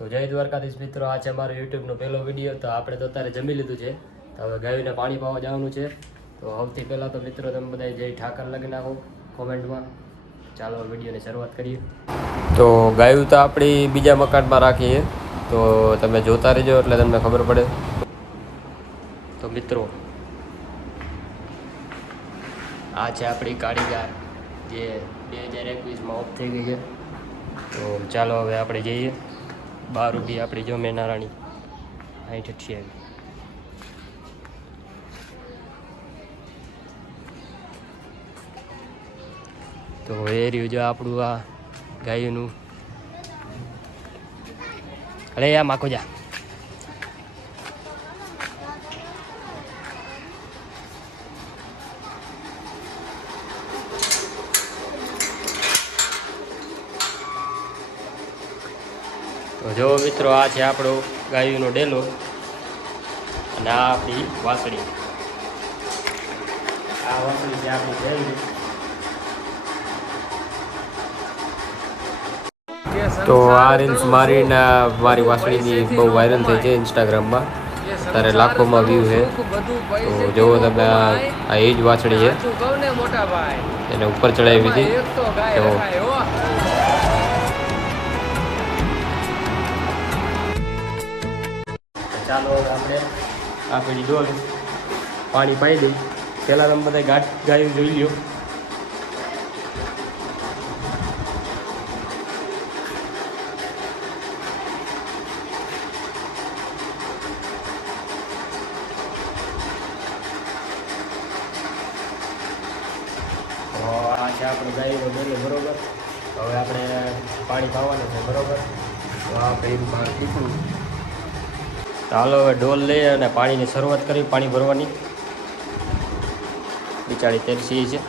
તો જય દ્વારકાધીશ મિત્રો, આ છે અમારો યુટ્યુબનો પહેલો વીડિયો. તો આપણે તો અત્યારે જમી લીધું છે. તો હવે ગાયોને પાણી પાવા જવાનું છે. તો સૌથી પહેલાં તો મિત્રો, તમે બધા જય ઠાકર લગી નાખો કોમેન્ટમાં. ચાલો વિડીયોની શરૂઆત કરીએ. તો ગાયું તો આપણી બીજા મકાનમાં રાખીએ. તો તમે જોતા રહેજો એટલે તમને ખબર પડે. તો મિત્રો, આ છે આપણી કાળી ગાય જે બે હજાર એકવીસમાં ઓફ થઈ ગઈ છે. તો ચાલો હવે આપણે જઈએ. બાર ઊભી આપણી જો મેનારાણી. ઠઠી આવી. તો એ રહ્યું જો આપણું આ ગાયનું. અરે, આ માખો જા. જો મિત્રો, આ છે આપણો ગાયુંનો ડેલો અને આ આપણી વાસળી. આ વાસળી છે આપણી ડેલી તો આ રીલ્સ મારીને મારી વાસળીની બહુ વાયરલ થઈ છે ઇન્સ્ટાગ્રામમાં. ત્યારે લાખોમાં વ્યૂ છે. તો જુઓ તમે આ એ જ વાસળી છે. એને ઉપર ચડાવી હતી તો ચાલો આપણે આ પેઢી ડોલ પાણી પાઈ દઈ. પહેલાં તમે બધા ગાંઠ ગાયું જોઈ લ્યો. આ છે આપણું ગાયનું ડેલો બરોબર? હવે આપણે પાણી પાવાનું છે, બરોબર? તો આ પેલું પાણી પીશું. ચાલો હવે ડોલ લઈ અને પાણીની શરૂઆત કરી, પાણી ભરવાની. બિચારી તેરસી છે.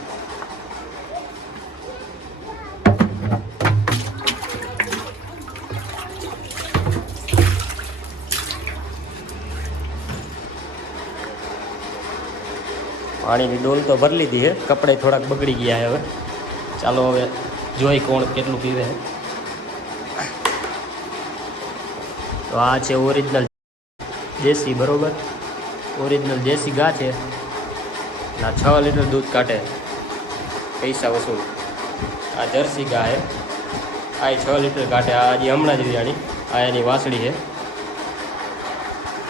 પાણીની ડોલ તો ભરી લીધી છે કપડે થોડાક બગડી ગયા હવે. ચાલો હવે જોઈ કોણ કેટલું પીવે તો આ છે ઓરિજિનલ દેશી, બરોબર? ઓરિજિનલ દેશી ગા છે. ના, છ લીટર દૂધ કાઢે. પૈસા વસૂલ. આ જર્સી ગા છે. આ છ લીટર કાઢે. આ હજી હમણાં જ વિયાણી આ એની વાસળી છે.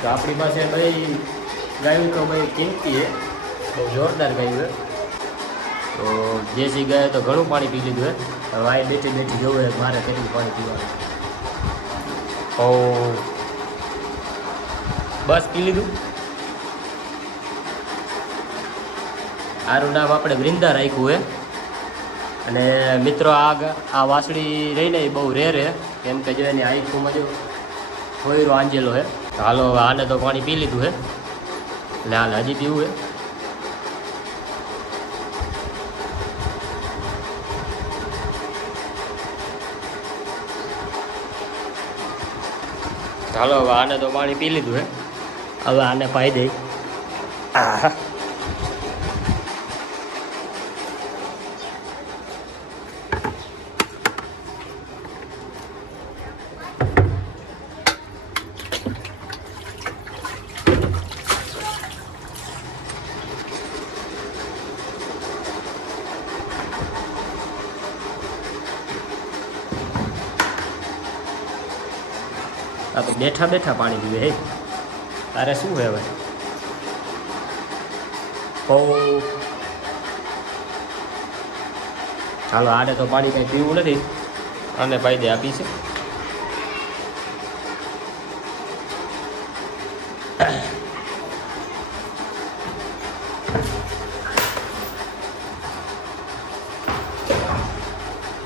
તો આપણી પાસે ભાઈ ગાયું તો ભાઈ કિંમતી છે. બહુ જોરદાર ગાયું છે. તો દેશી ગાય તો ઘણું પાણી પી લીધું છે. હવે આ બેઠી બેઠી હોય મારે કેટલું પાણી પીવાનું ઓ બસ પી લીધું. આનું નામ આપણે વૃંદા રાખ્યું હે. અને મિત્રો આ આ વાસળી રહીને એ બહુ રેર હે. કેમ કે જો એની આઈખુંમાં જો ખોયરો આંજેલો હે. હાલો હવે આને તો પાણી પી લીધું હે. એટલે હાલ હજી પીવું હે. હવે આને તો પાણી પી લીધું હે. હવે આને પાઈ દઈ. આ બેઠા બેઠા પાણી પીવે હે તારે શું છે હવે? બહુ ચાલો આડે તો પાણી કંઈ પીવું નથી. અને ફાયદે આપી છે.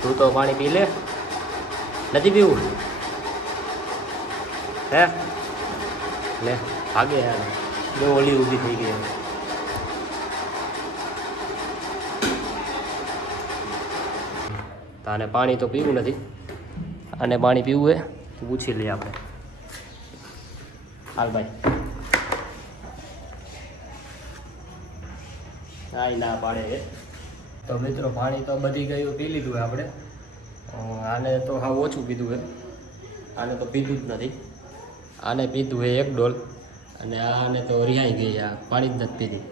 તું તો પાણી પી લે. નથી પીવું? હે? લે. ભાગે યાર. બે ઓલી ઊભી થઈ ગઈ. આને પાણી તો પીવું નથી. આને પાણી પીવું એ તો પૂછી લઈએ આપણે. હાલ ભાઈ. ના ના પાડે છે તો મિત્રો પાણી તો બધી ગયું, પી લીધું હોય આપણે. આને તો હા ઓછું પીધું છે આને તો પીધું જ નથી. આને પીધું એ એક ડોલ. અને આને તો રિહાઈ ગઈ આ પાણી જ નથી પીધી.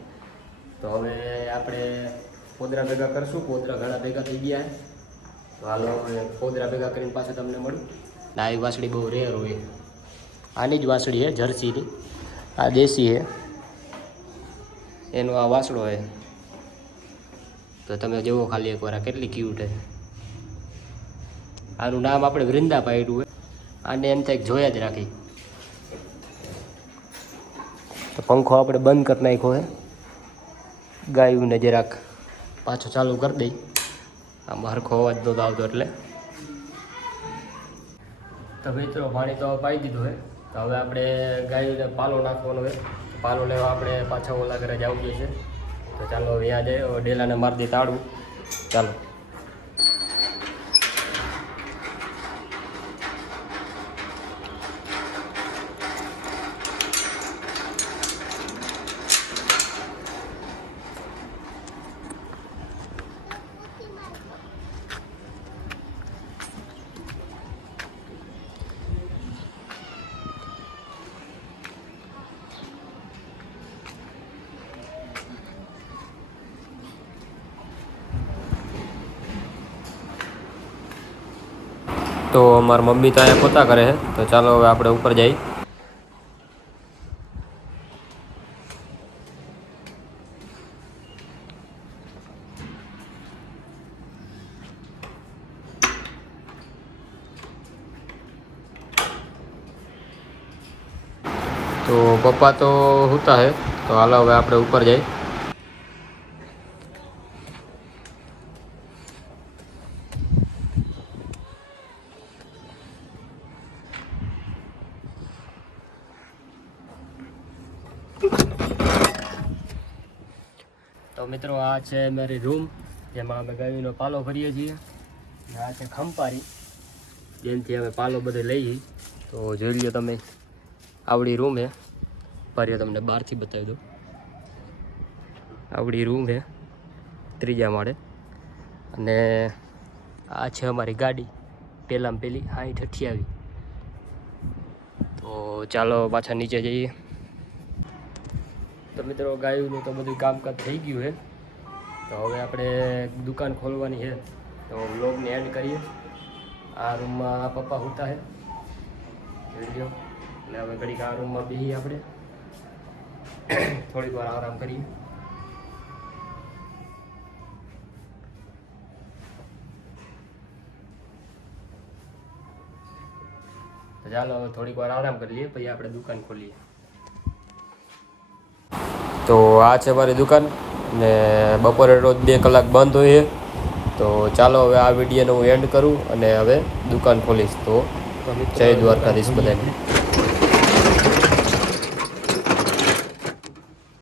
તો હવે આપણે પોદરા ભેગા કરશું પોદરા ઘણા ભેગા થઈ ગયા. તો હાલો હવે પોદરા ભેગા કરીને પાછા તમને મળું. ને આ વાસળી બહુ રેર હોય. આની જ વાસળી છે જર્સીની. આ દેશી છે. એનો આ વાસળો છે. તો તમે જુઓ ખાલી એકવાર આ કેટલી ક્યુટ છે. આનું નામ આપણે વૃંદા પાડ્યું હોય આને એમ થાય જોયા જ રાખી તો પંખો આપણે બંધ કરી નાખ્યો છે ગાયુંને જરાક પાછો ચાલુ કરી દઈ. આમ હરખો અવાજ નહોતો આવતો એટલે. તો મિત્રો, પાણી તો પાઈ દીધું હે. તો હવે આપણે ગાયુંને પાલો નાખવાનો હોય પાલો લેવા આપણે પાછા ઓલા ઘરે જવું છે. તો ચાલો યાદ આવે ડેલાને મારી દઈ તાળું. ચાલો. તો મારા મમ્મી તો અહીંયા પોતા કરે છે. તો ચાલો હવે આપણે ઉપર જઈ. તો પપ્પા તો હોતા હે તો હાલો હવે આપણે ઉપર જઈ. તો મિત્રો આ છે મારી રૂમ જેમાં અમે ગાયનો પાલો ભરીએ છીએ. આ છે ખંપારી જેમથી અમે પાલો બધે લઈએ. તો જોઈ લો તમે, આવડી રૂમ છે ફરી તમને બહારથી બતાવી દઉં. આવડી રૂમ છે ત્રીજા માળે. અને આ છે અમારી ગાડી પહેલાં પેલી હાઈટ અઠ્યાવી. તો ચાલો પાછા નીચે જઈએ. તો મિત્રો ગાયનું તો બધું કામકાજ થઈ ગયું છે તો હવે આપણે દુકાન ખોલવાની છે તો બ્લોગને એડ કરીએ. આ રૂમમાં પપ્પા હોતા છે વીડિયો. એટલે હવે ઘડીક આ રૂમમાં બી આપણે. થોડીક વાર આરામ કરીએ. ચાલો થોડીક વાર આરામ કરી લઈએ, પછી આપણે દુકાન ખોલીએ. તો આ છે મારી દુકાન ને બપોરે રોજ બે કલાક બંધ હોય તો ચાલો હવે આ વિડીયોને હું એન્ડ કરું અને હવે દુકાન ખોલીશ. તો જય દ્વારકાધીશ બધાને.